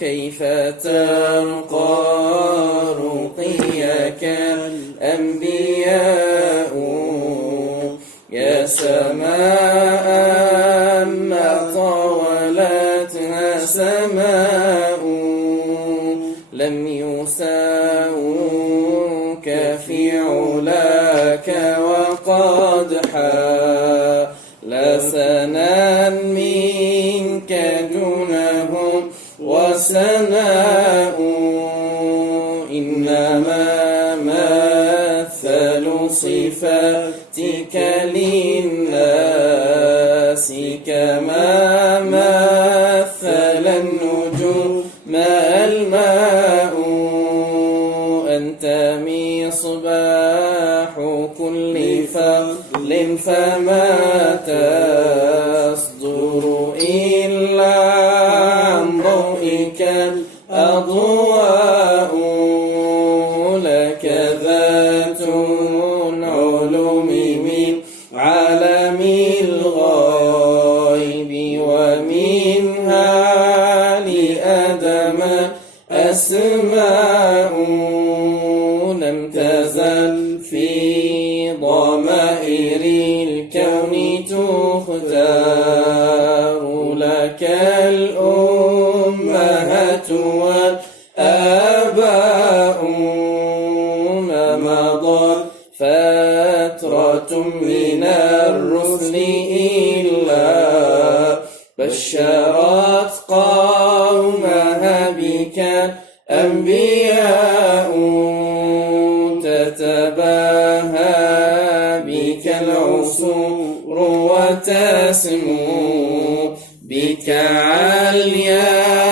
كيف ترقى رقيك الأنبياء يا سماء ما طاولتها سماء لم يساووك في علاك وقد حال سنا منك دونهم وسناء إنما مثل صفاتك للناس كما مثل النجوم الماء أنت مصباح كل فضل فما تصدر إلا عن ضوئك الأضواء لك ذات العلوم من عالم الغيب ومنها لآدم أسماء لم تزل في ضمائر الكون تختار لك الأمهات والآباء ما مضت فترة من الرسل إلا بشرت قومها بك أنبياء تتباهى بك العصور وتسمو بك عليا